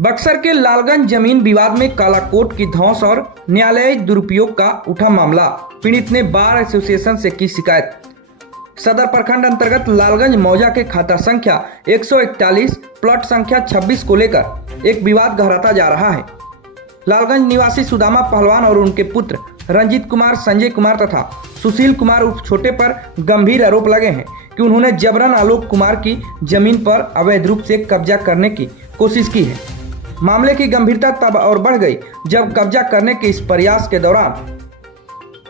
बक्सर के लालगंज जमीन विवाद में काला कोट की धौंस और न्यायालयिक दुरुपयोग का उठा मामला। पीड़ित ने बार एसोसिएशन से की शिकायत। सदर प्रखंड अंतर्गत लालगंज मौजा के खाता संख्या 141 प्लॉट संख्या 26 को लेकर एक विवाद गहराता जा रहा है। लालगंज निवासी सुदामा पहलवान और उनके पुत्र रंजीत कुमार, संजय कुमार तथा सुशील कुमार उर्फ छोटे पर गंभीर आरोप लगे हैं कि उन्होंने जबरन आलोक कुमार की जमीन पर अवैध रूप से कब्जा करने की कोशिश की है। मामले की गंभीरता तब और बढ़ गई जब कब्जा करने के इस प्रयास के दौरान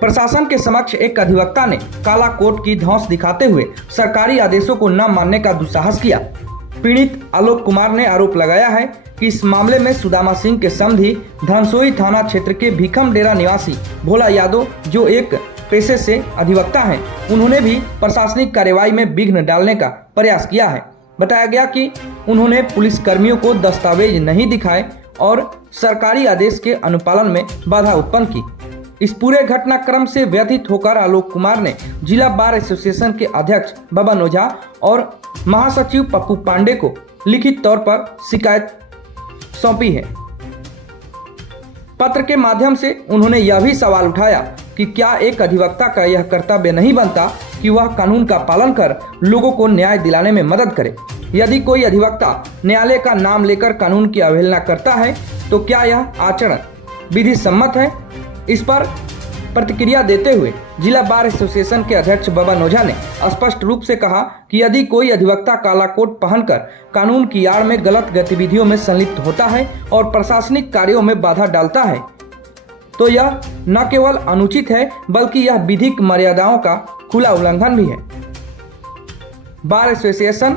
प्रशासन के समक्ष एक अधिवक्ता ने काला कोट की धौंस दिखाते हुए सरकारी आदेशों को न मानने का दुस्साहस किया। पीड़ित आलोक कुमार ने आरोप लगाया है कि इस मामले में सुदामा सिंह के समधी धनसोई थाना क्षेत्र के भीखम डेरा निवासी भोला यादव, जो एक पेशे से अधिवक्ता हैं, उन्होंने भी प्रशासनिक कार्यवाही में विघ्न डालने का प्रयास किया है। बताया गया कि उन्होंने पुलिस कर्मियों को दस्तावेज नहीं दिखाए और सरकारी आदेश के अनुपालन में बाधा उत्पन्न की। इस पूरे घटनाक्रम से व्यथित होकर आलोक कुमार ने जिला बार एसोसिएशन के अध्यक्ष बबन ओझा और महासचिव पप्पू पांडे को लिखित तौर पर शिकायत सौंपी है। पत्र के माध्यम से उन्होंने यह भी सवाल उठाया कि क्या एक अधिवक्ता का यह कर्तव्य नहीं बनता कि वह कानून का पालन कर लोगों को न्याय दिलाने में मदद करे। यदि कोई अधिवक्ता न्यायालय का नाम लेकर कानून की अवहेलना करता है तो क्या यह आचरण विधि सम्मत है। इस पर प्रतिक्रिया देते हुए जिला बार एसोसिएशन के अध्यक्ष बबन ओझा ने स्पष्ट रूप से कहा कि यदि कोई अधिवक्ता काला कोट पहनकर कानून की आड़ में गलत गतिविधियों में संलिप्त होता है और प्रशासनिक कार्यों में बाधा डालता है तो यह न केवल अनुचित है बल्कि यह विधिक मर्यादाओं का खुला उल्लंघन भी है। बार एसोसिएशन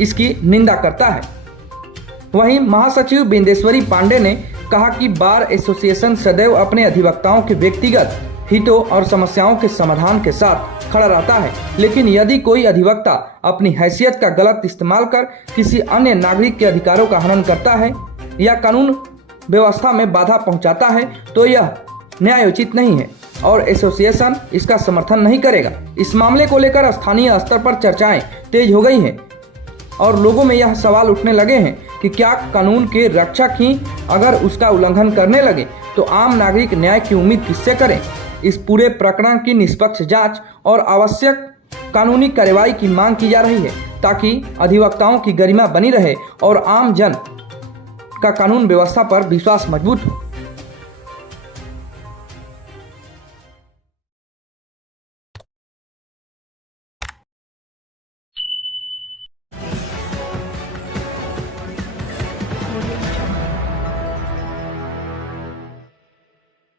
इसकी निंदा करता है। वहीं महासचिव बिंदेश्वरी पांडे ने कहा कि बार एसोसिएशन सदैव अपने अधिवक्ताओं के व्यक्तिगत हितों और समस्याओं के समाधान के साथ खड़ा रहता है, लेकिन यदि कोई अधिवक्ता अपनी हैसियत का गलत इस्तेमाल कर किसी अन्य नागरिक के अधिकारों का हनन करता है या कानून व्यवस्था में बाधा पहुंचाता है तो यह न्यायोचित नहीं है और एसोसिएशन इसका समर्थन नहीं करेगा। इस मामले को लेकर स्थानीय स्तर पर चर्चाएं तेज हो गई हैं और लोगों में यह सवाल उठने लगे हैं कि क्या कानून के रक्षक ही अगर उसका उल्लंघन करने लगे तो आम नागरिक न्याय की उम्मीद किससे करें। इस पूरे प्रकरण की निष्पक्ष जांच और आवश्यक कानूनी कार्रवाई की मांग की जा रही है ताकि अधिवक्ताओं की गरिमा बनी रहे और आम जन का कानून व्यवस्था पर विश्वास मजबूत हो।